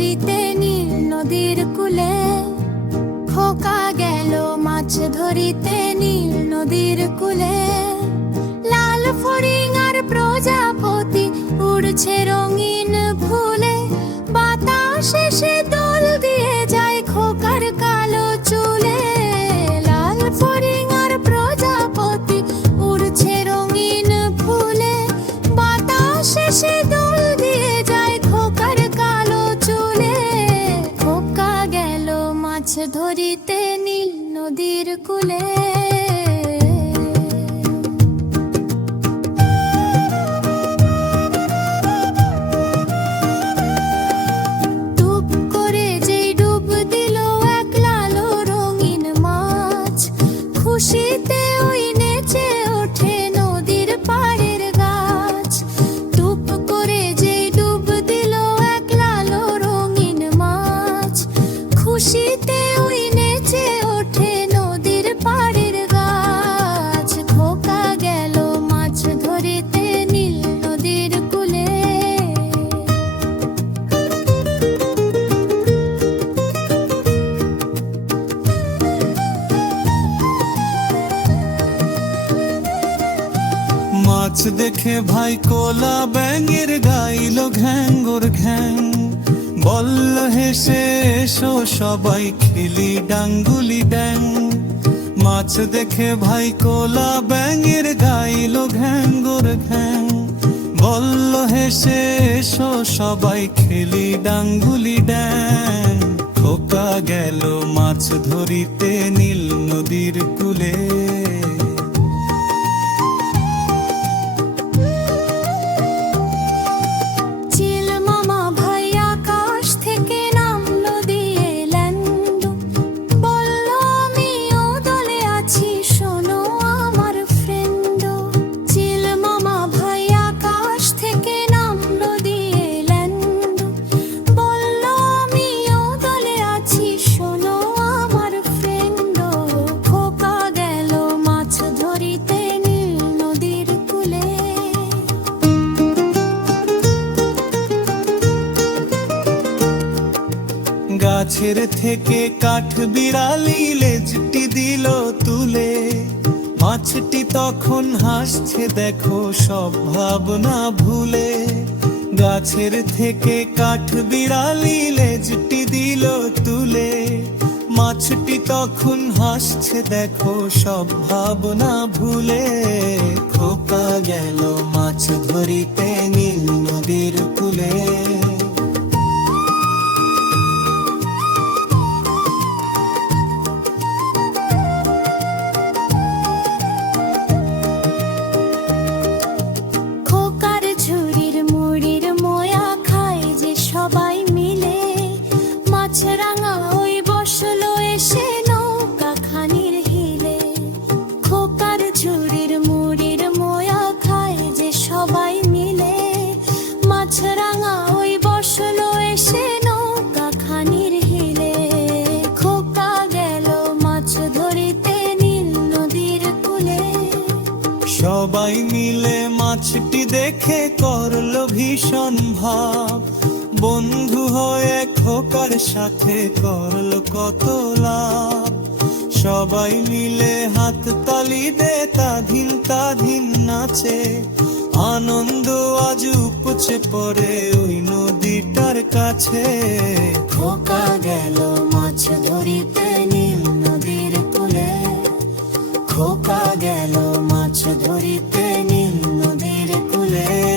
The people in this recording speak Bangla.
ঝুড়িতে নীল নদীর কূলে খোকা গেল মাছ ধরিতে নীল নদীর কূলে। লাল ফড়িং আর প্রজাপতি উড়ছে রঙিন ধরিতে নীল নদীর কুলে মাছ দেখে ভাই কোলা ব্যাঙের গাইল ঘ্যাঙ্গর ঘ্যাং। বলল হেসে এসো সবাই খেলি ডাঙ্গুলি ড্যাং। মাছ দেখে ভাই কোলা ব্যাঙের গাইল ঘ্যাঙ্গর ঘ্যাং। বলল হেসে এসো সবাই খেলি ডাঙ্গুলি ড্যাং। খোকা গেল মাছ ধরিতে নীল নদীর কুলে। গাছের থেকে কাঠ বিড়ালি লেজটি দিল তুলে। মাছটি তখন হাসছে, দেখো সব ভাবনা ভুলে। গাছের থেকে কাঠ বিড়ালি লেজটি দিল তুলে। মাছটি তখন হাসছে, দেখো সব ভাবনা ভুলে। খোকা গেল মাছ ধরিতে নীল নদীর কুলে। দেখে করল ভীষণ ভাব। বন্ধু হয়ে খোকার সাথে করল কত লাভ। সবাই মিলে হাত তালি দে, তাধীন তাধিন নাচে। আনন্দ আজ উপচে পড়ে ওই নদীটার কাছে। খোকা গেল মাছ ধরিতে নীল নদীর কুলে। খোকা গেল মাছ ধরিতে baby